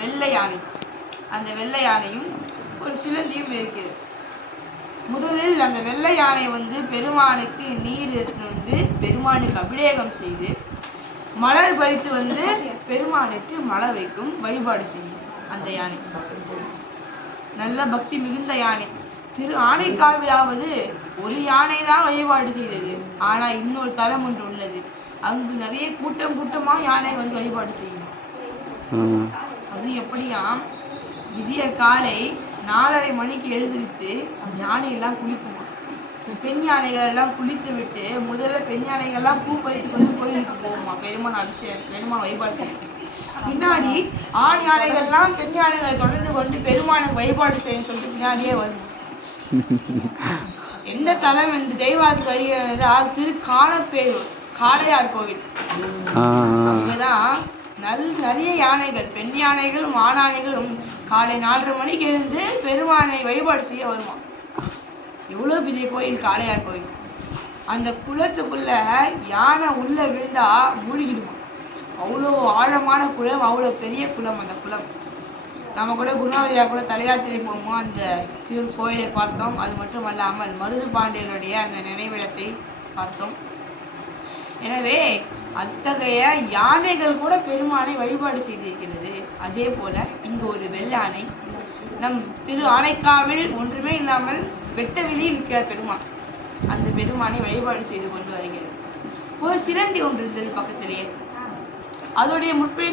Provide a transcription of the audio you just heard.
வெள்ளை யானை. அந்த வெள்ளை யானையும் ஒரு சிலந்தியும் இருக்கிறது. முதலில் அந்த வெள்ளை யானை பெருமானுக்கு நீர் எடுத்து பெருமானுக்கு அபிஷேகம் செய்து மலர் பறித்து பெருமானுக்கு மலர் வைக்கும் வழிபாடு செய்யும். அந்த யானை நல்ல பக்தி மிகுந்த யானை. திரு ஆனைக்காவிலாவது ஒரு யானை தான் வழிபாடு செய்தது. ஆனா இன்னொரு தலம் ஒன்று உள்ளது. அங்கு நிறைய கூட்டமா யானை வழிபாடு செய்யும். அது எப்படியா, விதிய காலை 4:30 மணிக்கு எழுந்திருத்து யானையெல்லாம் குளிக்குமா. பெண் யானைகள் எல்லாம் குளித்து விட்டு முதல்ல பெண் யானைகள் எல்லாம் பூ பறித்து கொண்டு கோயிலுக்கு போகுமா பெருமான் அபிஷேகம் பெருமான் வழிபாடு செய்யும். பின்னாடி ஆண் யானைகள்லாம் பெண் யானைகளை தொடர்ந்து கொண்டு பெருமானுக்கு வழிபாடு செய்யும் சொல்லிட்டு பின்னாடியே வரும். எந்த தலம் என்று தெய்வாக்கு வருகிறது திருக்கானப்பேரூர் காளையார் கோவில். அங்கதான் நிறைய யானைகள், பெண் யானைகளும் ஆண் யானைகளும் காலை 4:30 மணிக்கு எழுந்து பெருமானை வழிபாடு செய்ய வருமா. எவ்வளவு பெரிய கோயில் காளையார் கோயில். அந்த குளத்துக்குள்ள யானை உள்ள விழுந்தா மூழ்கிடுமா. அவ்வளோ ஆழமான குளம், அவ்வளோ பெரிய குளம். அந்த குளம் நம்ம கூட குணாவதியா கூட தலையாத்திரை போகும்போது அந்த திரு கோயிலை பார்த்தோம். அது மட்டும் அல்லாமல் மருது பாண்டியனுடைய அந்த நினைவிடத்தை பார்த்தோம். எனவே அத்தகைய யானைகள் கூட பெருமானை வழிபாடு செய்திருக்கிறது. அதே போல இங்கு ஒரு வெள்ளானை நம் திரு ஆனைக்காவில் ஒன்றுமே இல்லாமல் வெட்ட வெளியில் இருக்கிற பெருமான். அந்த பெருமானை வழிபாடு செய்து கொண்டு வருகிறது. ஒரு சிலந்தி ஒன்று இருந்தது பக்கத்திலேயே. அதோடைய முற்பின்